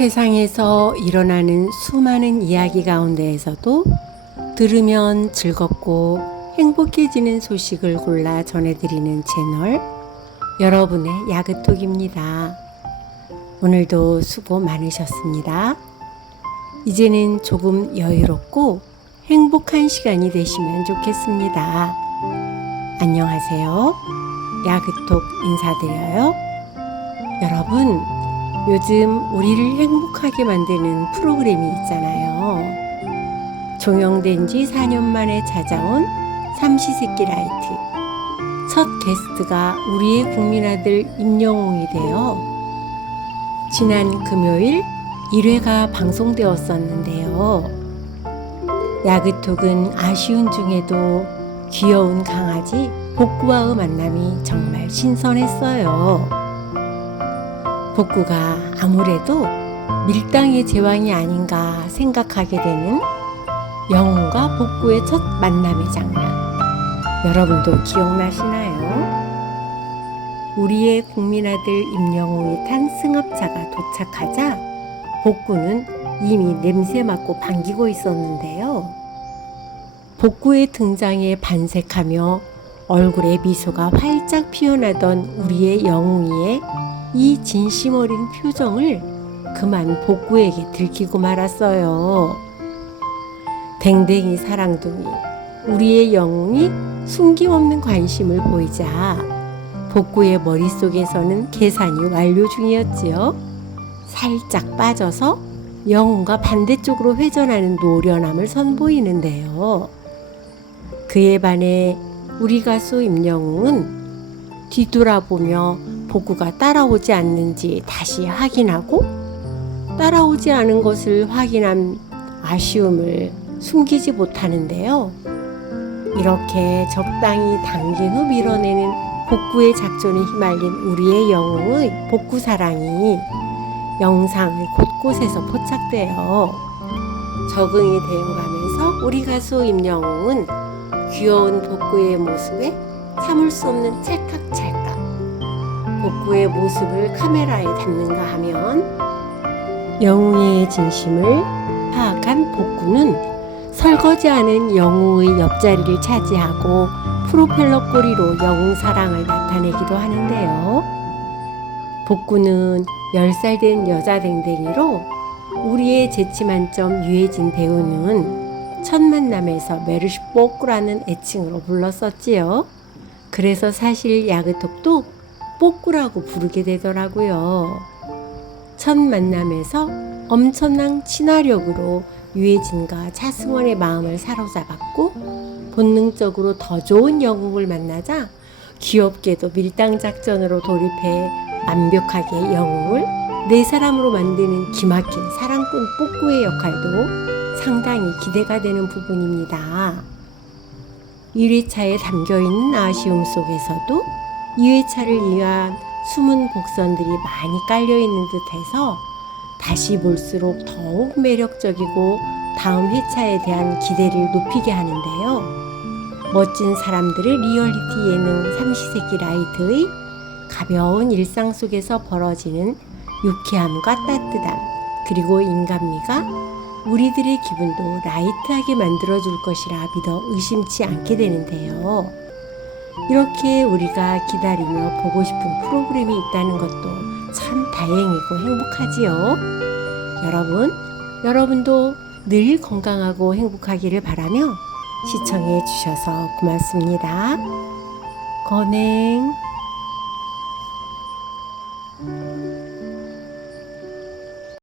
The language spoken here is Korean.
세상에서 일어나는 수많은 이야기 가운데에서도 들으면 즐겁고 행복해지는 소식을 골라 전해드리는 채널 여러분의 야그톡입니다. 오늘도 수고 많으셨습니다. 이제는 조금 여유롭고 행복한 시간이 되시면 좋겠습니다. 안녕하세요. 야그톡 인사드려요. 여러분, 요즘 우리를 행복하게 만드는 프로그램이 있잖아요. 종영된 지 4년 만에 찾아온 삼시세끼 라이트. 첫 게스트가 우리의 국민아들 임영웅이 되어 지난 금요일 1회가 방송되었었는데요. 야그톡은 아쉬운 중에도 귀여운 강아지 복구와의 만남이 정말 신선했어요. 복구가 아무래도 밀당의 제왕이 아닌가 생각하게 되는 영웅과 복구의 첫 만남의 장면. 여러분도 기억나시나요? 우리의 국민아들 임영웅이 탄 승합차가 도착하자 복구는 이미 냄새 맡고 반기고 있었는데요. 복구의 등장에 반색하며 얼굴에 미소가 활짝 피어나던 우리의 영웅이의 이 진심 어린 표정을 그만 복구에게 들키고 말았어요. 댕댕이 사랑둥이, 우리의 영웅이 숨김없는 관심을 보이자 복구의 머릿속에서는 계산이 완료 중이었지요. 살짝 빠져서 영웅과 반대쪽으로 회전하는 노련함을 선보이는데요. 그에 반해 우리 가수 임영웅은 뒤돌아보며 복구가 따라오지 않는지 다시 확인하고 따라오지 않은 것을 확인한 아쉬움을 숨기지 못하는데요. 이렇게 적당히 당긴 후 밀어내는 복구의 작전에 휘말린 우리의 영웅의 복구 사랑이 영상의 곳곳에서 포착되어 적응이 되어가면서 우리 가수 임영웅은 귀여운 복구의 모습에 참을 수 없는 찰칵찰칵 복구의 모습을 카메라에 담는가 하면 영웅의 진심을 파악한 복구는 설거지하는 영웅의 옆자리를 차지하고 프로펠러 꼬리로 영웅 사랑을 나타내기도 하는데요. 복구는 10살 된 여자 댕댕이로 우리의 재치 만점 유해진 배우는 첫 만남에서 메르시 뽀꾸라는 애칭으로 불렀었지요. 그래서 사실 야그톡도 뽀꾸라고 부르게 되더라고요. 첫 만남에서 엄청난 친화력으로 유해진과 차승원의 마음을 사로잡았고 본능적으로 더 좋은 영웅을 만나자 귀엽게도 밀당 작전으로 돌입해 완벽하게 영웅을 내 사람으로 만드는 기막힌 사랑꾼 뽀꾸의 역할도 상당히 기대가 되는 부분입니다. 1회차에 담겨있는 아쉬움 속에서도 2회차를 위한 숨은 복선들이 많이 깔려있는 듯해서 다시 볼수록 더욱 매력적이고 다음 회차에 대한 기대를 높이게 하는데요. 멋진 사람들의 리얼리티 예능 삼시세끼 라이트의 가벼운 일상 속에서 벌어지는 유쾌함과 따뜻함, 그리고 인간미가 우리들의 기분도 라이트하게 만들어 줄 것이라 믿어 의심치 않게 되는데요. 이렇게 우리가 기다리며 보고 싶은 프로그램이 있다는 것도 참 다행이고 행복하지요. 여러분, 여러분도 늘 건강하고 행복하기를 바라며 시청해 주셔서 고맙습니다. 건행.